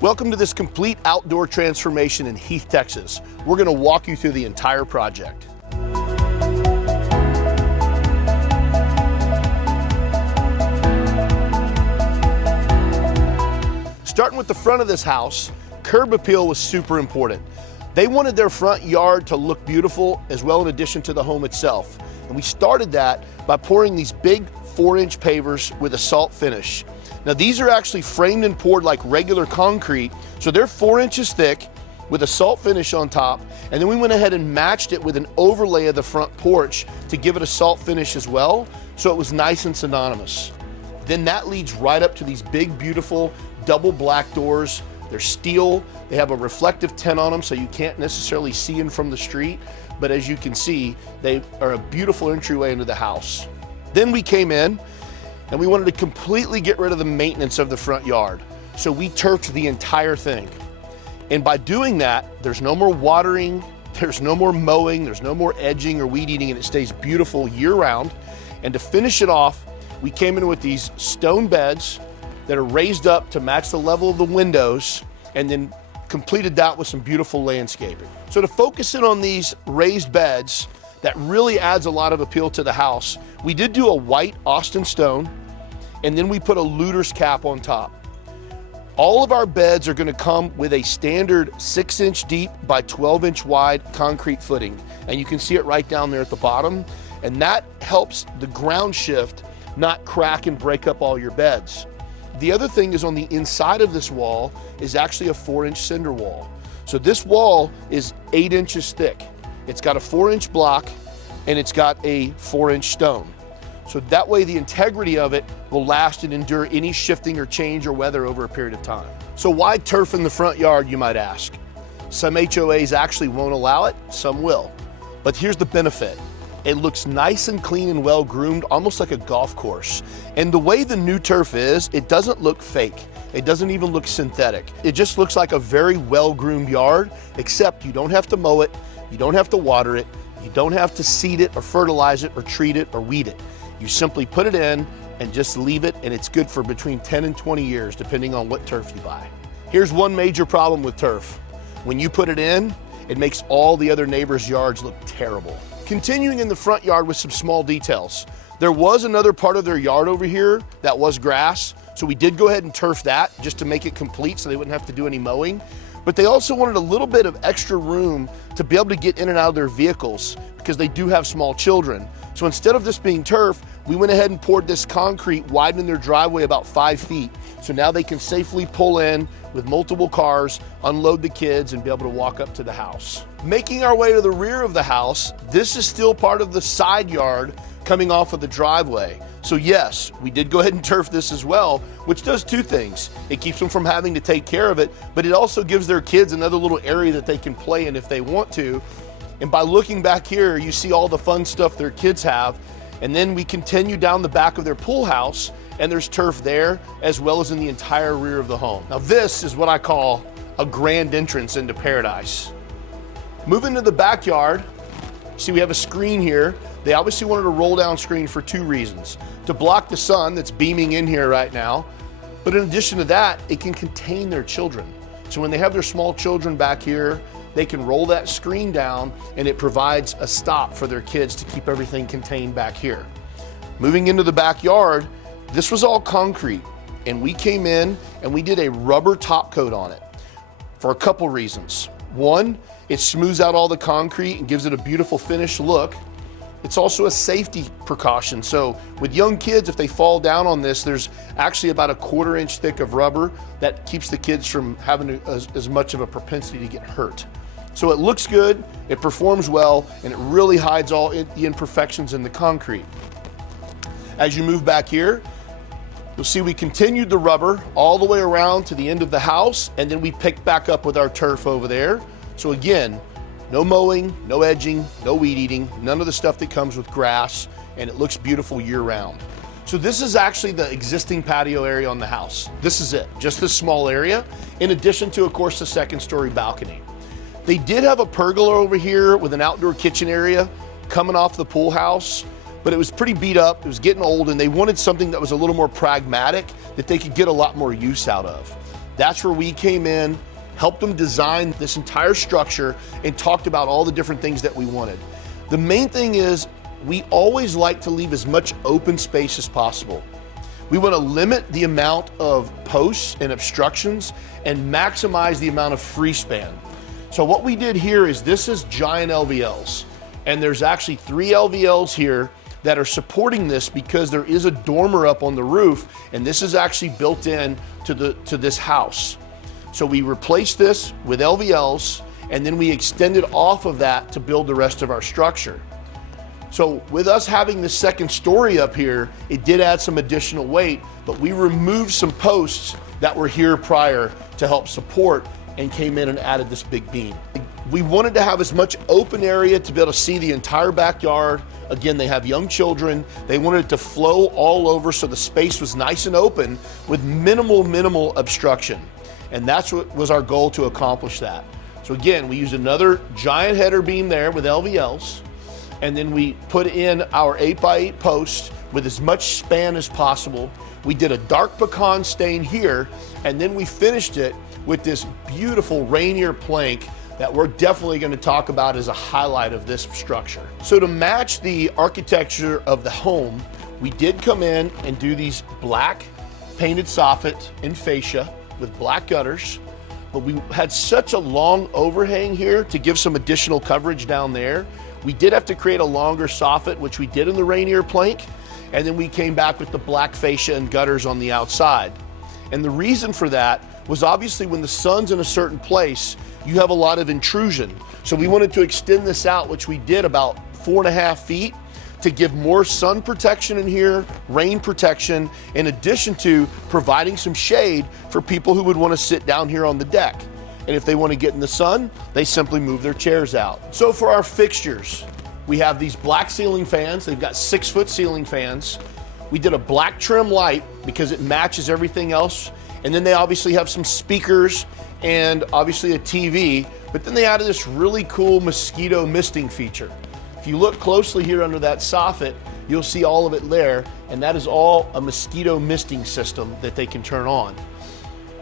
Welcome to this complete outdoor transformation in Heath, Texas. We're going to walk you through the entire project. Starting with the front of this house, curb appeal was super important. They wanted their front yard to look beautiful as well in addition to the home itself. And we started that by pouring these big 4-inch pavers with a salt finish. Now these are actually framed and poured like regular concrete, so they're 4 inches thick with a salt finish on top, and then we went ahead and matched it with an overlay of the front porch to give it a salt finish as well, so it was nice and synonymous. Then that leads right up to these big, beautiful double black doors. They're steel, they have a reflective tint on them so you can't necessarily see them from the street, but as you can see, they are a beautiful entryway into the house. Then we came in and we wanted to completely get rid of the maintenance of the front yard. So we turfed the entire thing. And by doing that, there's no more watering, there's no more mowing, there's no more edging or weed eating, and it stays beautiful year round. And to finish it off, we came in with these stone beds that are raised up to match the level of the windows, and then completed that with some beautiful landscaping. So to focus in on these raised beds, that really adds a lot of appeal to the house. We did do a white Austin stone, and then we put a Luder's cap on top. All of our beds are gonna come with a standard 6-inch deep by 12-inch wide concrete footing. And you can see it right down there at the bottom. And that helps the ground shift not crack and break up all your beds. The other thing is on the inside of this wall is actually a 4-inch cinder wall. So this wall is 8 inches thick. It's got a 4-inch block and it's got a 4-inch stone. So that way the integrity of it will last and endure any shifting or change or weather over a period of time. So why turf in the front yard, you might ask? Some HOAs actually won't allow it, some will. But here's the benefit. It looks nice and clean and well groomed, almost like a golf course. And the way the new turf is, it doesn't look fake. It doesn't even look synthetic. It just looks like a very well groomed yard, except you don't have to mow it, you don't have to water it, you don't have to seed it or fertilize it or treat it or weed it. You simply put it in and just leave it, and it's good for between 10 and 20 years, depending on what turf you buy. Here's one major problem with turf. When you put it in, it makes all the other neighbors' yards look terrible. Continuing in the front yard with some small details. There was another part of their yard over here that was grass, so we did go ahead and turf that just to make it complete so they wouldn't have to do any mowing. But they also wanted a little bit of extra room to be able to get in and out of their vehicles because they do have small children. So instead of this being turf, we went ahead and poured this concrete, widening their driveway about 5 feet. So now they can safely pull in with multiple cars, unload the kids, and be able to walk up to the house. Making our way to the rear of the house, this is still part of the side yard coming off of the driveway. So yes, we did go ahead and turf this as well, which does two things. It keeps them from having to take care of it, but it also gives their kids another little area that they can play in if they want to. And by looking back here, you see all the fun stuff their kids have. And then we continue down the back of their pool house, and there's turf there, as well as in the entire rear of the home. Now this is what I call a grand entrance into paradise. Moving to the backyard, see we have a screen here. They obviously wanted a roll down screen for two reasons. To block the sun that's beaming in here right now, but in addition to that, it can contain their children. So when they have their small children back here, they can roll that screen down and it provides a stop for their kids to keep everything contained back here. Moving into the backyard, this was all concrete, and we came in and we did a rubber top coat on it for a couple reasons. One, it smooths out all the concrete and gives it a beautiful finished look. It's also a safety precaution. So with young kids, if they fall down on this, there's actually about a 1/4 inch thick of rubber that keeps the kids from having as much of a propensity to get hurt. So it looks good, it performs well, and it really hides all the imperfections in the concrete. As you move back here, you'll see we continued the rubber all the way around to the end of the house, and then we picked back up with our turf over there. So again, no mowing, no edging, no weed eating, none of the stuff that comes with grass, and it looks beautiful year round. So this is actually the existing patio area on the house. This is it, just this small area, in addition to, of course, the 2nd-story balcony. They did have a pergola over here with an outdoor kitchen area coming off the pool house, but it was pretty beat up, it was getting old, and they wanted something that was a little more pragmatic that they could get a lot more use out of. That's where we came in, helped them design this entire structure, and talked about all the different things that we wanted. The main thing is we always like to leave as much open space as possible. We want to limit the amount of posts and obstructions and maximize the amount of free span. So what we did here is this is giant LVLs, and there's actually 3 LVLs here that are supporting this because there is a dormer up on the roof, and this is actually built in to this house. So we replaced this with LVLs, and then we extended off of that to build the rest of our structure. So with us having the second story up here, it did add some additional weight, but we removed some posts that were here prior to help support and came in and added this big beam. We wanted to have as much open area to be able to see the entire backyard. Again, they have young children. They wanted it to flow all over so the space was nice and open with minimal obstruction. And that's what was our goal, to accomplish that. So again, we used another giant header beam there with LVLs, and then we put in our 8x8 post with as much span as possible. We did a dark pecan stain here, and then we finished it with this beautiful Rainier Plank that we're definitely going to talk about as a highlight of this structure. So to match the architecture of the home, we did come in and do these black painted soffit and fascia with black gutters, but we had such a long overhang here to give some additional coverage down there. We did have to create a longer soffit, which we did in the Rainier Plank, and then we came back with the black fascia and gutters on the outside. And the reason for that was obviously when the sun's in a certain place, you have a lot of intrusion. So we wanted to extend this out, which we did about 4.5 feet, to give more sun protection in here, rain protection, in addition to providing some shade for people who would want to sit down here on the deck. And if they want to get in the sun, they simply move their chairs out. So for our fixtures, we have these black ceiling fans. They've got 6-foot ceiling fans. We did a black trim light because it matches everything else. And then they obviously have some speakers and obviously a TV, but then they added this really cool mosquito misting feature. If you look closely here under that soffit, you'll see all of it there, and that is all a mosquito misting system that they can turn on.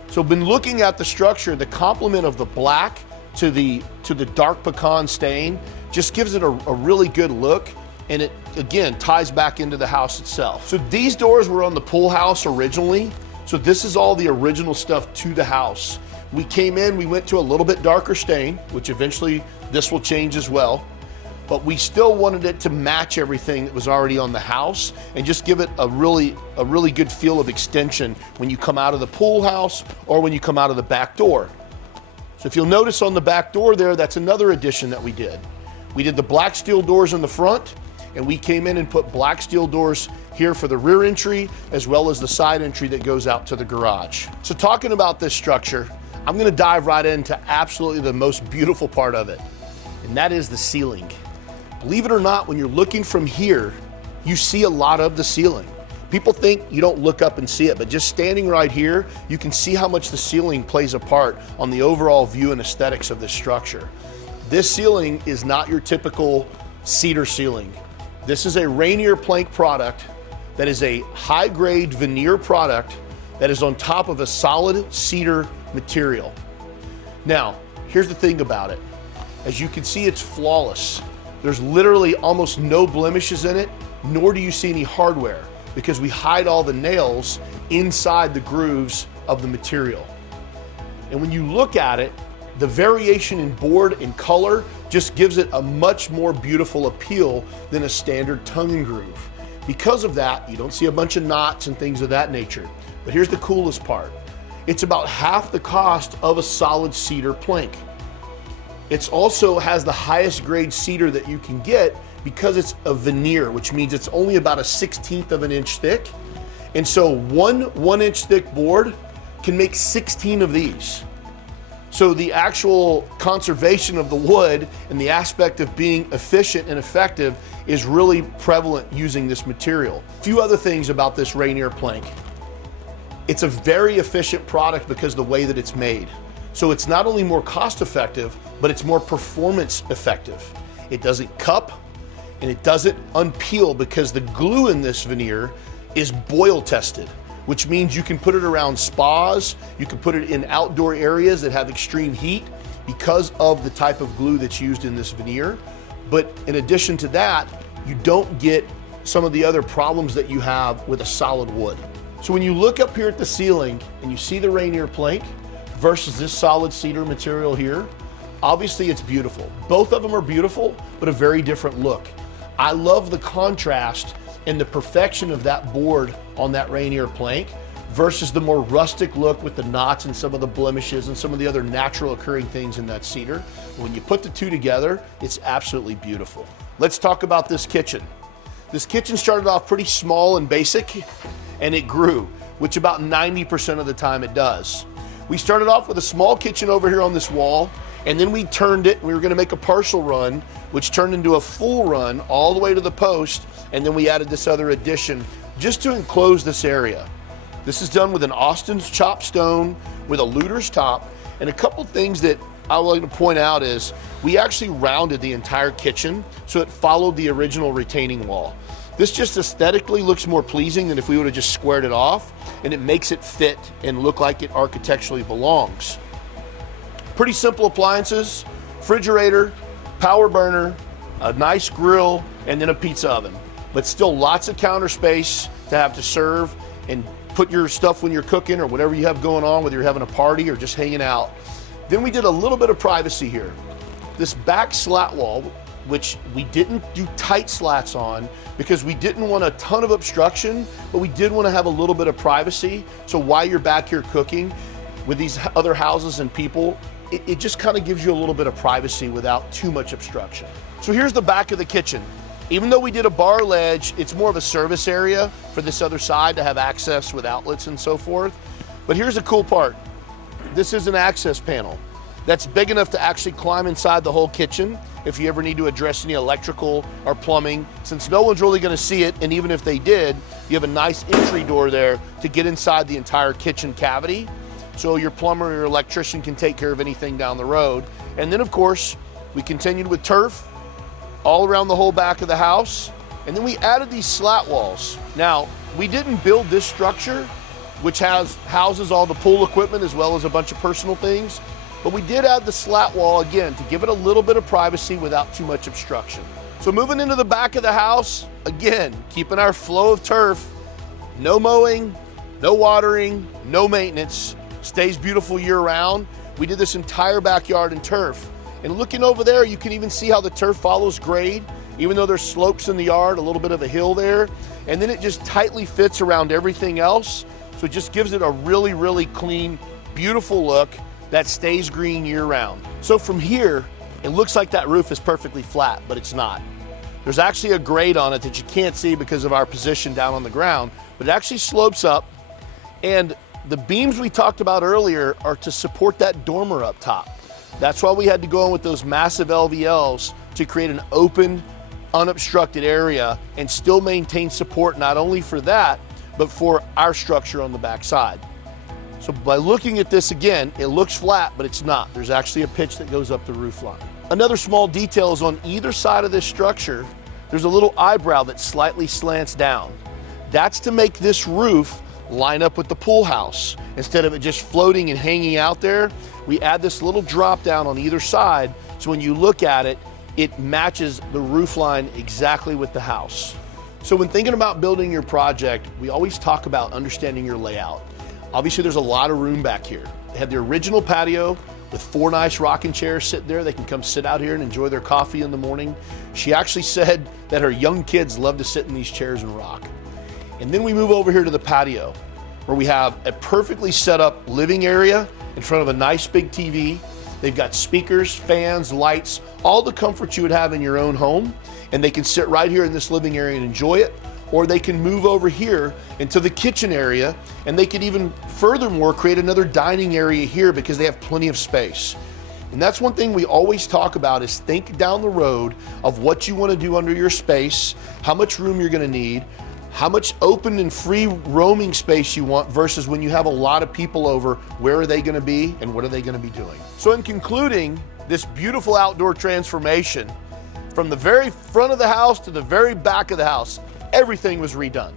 So been looking at the structure, the complement of the black to the dark pecan stain just gives it a really good look, and it again ties back into the house itself. So these doors were on the pool house originally, so this is all the original stuff to the house. We came in, we went to a little bit darker stain, which eventually this will change as well, but we still wanted it to match everything that was already on the house and just give it a really good feel of extension when you come out of the pool house or when you come out of the back door. So if you'll notice on the back door there, that's another addition that we did. We did the black steel doors in the front, and we came in and put black steel doors here for the rear entry as well as the side entry that goes out to the garage. So talking about this structure, I'm gonna dive right into absolutely the most beautiful part of it, and that is the ceiling. Believe it or not, when you're looking from here, you see a lot of the ceiling. People think you don't look up and see it, but just standing right here, you can see how much the ceiling plays a part on the overall view and aesthetics of this structure. This ceiling is not your typical cedar ceiling. This is a Rainier Plank product that is a high-grade veneer product that is on top of a solid cedar material. Now, here's the thing about it. As you can see, it's flawless. There's literally almost no blemishes in it, nor do you see any hardware, because we hide all the nails inside the grooves of the material. And when you look at it, the variation in board and color just gives it a much more beautiful appeal than a standard tongue and groove. Because of that, you don't see a bunch of knots and things of that nature. But here's the coolest part. It's about half the cost of a solid cedar plank. It also has the highest grade cedar that you can get because it's a veneer, which means it's only about a 1/16 of an inch thick. And so one inch thick board can make 16 of these. So the actual conservation of the wood and the aspect of being efficient and effective is really prevalent using this material. A few other things about this Rainier Plank. It's a very efficient product because of the way that it's made. So it's not only more cost effective, but it's more performance effective. It doesn't cup and it doesn't unpeel because the glue in this veneer is boil tested, which means you can put it around spas, you can put it in outdoor areas that have extreme heat because of the type of glue that's used in this veneer. But in addition to that, you don't get some of the other problems that you have with a solid wood. So when you look up here at the ceiling and you see the Rainier Plank versus this solid cedar material here, obviously it's beautiful. Both of them are beautiful, but a very different look. I love the contrast and the perfection of that board on that Rainier Plank versus the more rustic look with the knots and some of the blemishes and some of the other natural occurring things in that cedar. When you put the two together, it's absolutely beautiful. Let's talk about this kitchen. This kitchen started off pretty small and basic, and it grew, which about 90% of the time it does. We started off with a small kitchen over here on this wall, and then we turned it. We were gonna make a partial run, which turned into a full run all the way to the post, and then we added this other addition just to enclose this area. This is done with an Austin's chopped stone with a Luter's top, and a couple things that I would like to point out is we actually rounded the entire kitchen so it followed the original retaining wall. This just aesthetically looks more pleasing than if we would have just squared it off, and it makes it fit and look like it architecturally belongs. Pretty simple appliances, refrigerator, power burner, a nice grill, and then a pizza oven. But still lots of counter space to have to serve and put your stuff when you're cooking or whatever you have going on, whether you're having a party or just hanging out. Then we did a little bit of privacy here. This back slat wall, which we didn't do tight slats on because we didn't want a ton of obstruction, but we did want to have a little bit of privacy. So while you're back here cooking with these other houses and people, it just kind of gives you a little bit of privacy without too much obstruction. So here's the back of the kitchen. Even though we did a bar ledge, it's more of a service area for this other side to have access with outlets and so forth. But here's the cool part. This is an access panel that's big enough to actually climb inside the whole kitchen if you ever need to address any electrical or plumbing. Since no one's really gonna see it, and even if they did, you have a nice entry door there to get inside the entire kitchen cavity. So your plumber or your electrician can take care of anything down the road. And then of course, we continued with turf all around the whole back of the house. And then we added these slat walls. Now, we didn't build this structure, which houses all the pool equipment as well as a bunch of personal things. But we did add the slat wall again to give it a little bit of privacy without too much obstruction. So moving into the back of the house, again, keeping our flow of turf, no mowing, no watering, no maintenance, stays beautiful year round. We did this entire backyard in turf. And looking over there, you can even see how the turf follows grade, even though there's slopes in the yard, a little bit of a hill there. And then it just tightly fits around everything else. So it just gives it a really, really clean, beautiful look that stays green year round. So from here, it looks like that roof is perfectly flat, but it's not. There's actually a grade on it that you can't see because of our position down on the ground, but it actually slopes up. And the beams we talked about earlier are to support that dormer up top. That's why we had to go in with those massive LVLs to create an open, unobstructed area and still maintain support not only for that, but for our structure on the back side. So by looking at this again, it looks flat, but it's not. There's actually a pitch that goes up the roof line. Another small detail is on either side of this structure, there's a little eyebrow that slightly slants down. That's to make this roof line up with the pool house. Instead of it just floating and hanging out there, we add this little drop down on either side, so when you look at it, it matches the roof line exactly with the house. So when thinking about building your project, we always talk about understanding your layout. Obviously there's a lot of room back here. They have the original patio with 4 nice rocking chairs sitting there. They can come sit out here and enjoy their coffee in the morning. She actually said that her young kids love to sit in these chairs and rock. And then we move over here to the patio, where we have a perfectly set up living area in front of a nice big TV. They've got speakers, fans, lights, all the comfort you would have in your own home. And they can sit right here in this living area and enjoy it. Or they can move over here into the kitchen area, and they could even furthermore create another dining area here because they have plenty of space. And that's one thing we always talk about, is think down the road of what you want to do under your space, how much room you're going to need, how much open and free roaming space you want versus when you have a lot of people over, where are they going to be and what are they going to be doing? So in concluding this beautiful outdoor transformation, from the very front of the house to the very back of the house, everything was redone.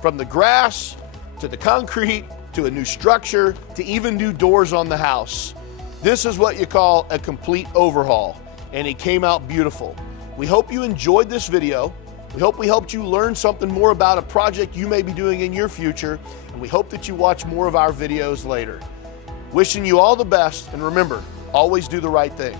From the grass to the concrete, to a new structure, to even new doors on the house. This is what you call a complete overhaul, and it came out beautiful. We hope you enjoyed this video. We hope we helped you learn something more about a project you may be doing in your future, and we hope that you watch more of our videos later. Wishing you all the best, and remember, always do the right thing.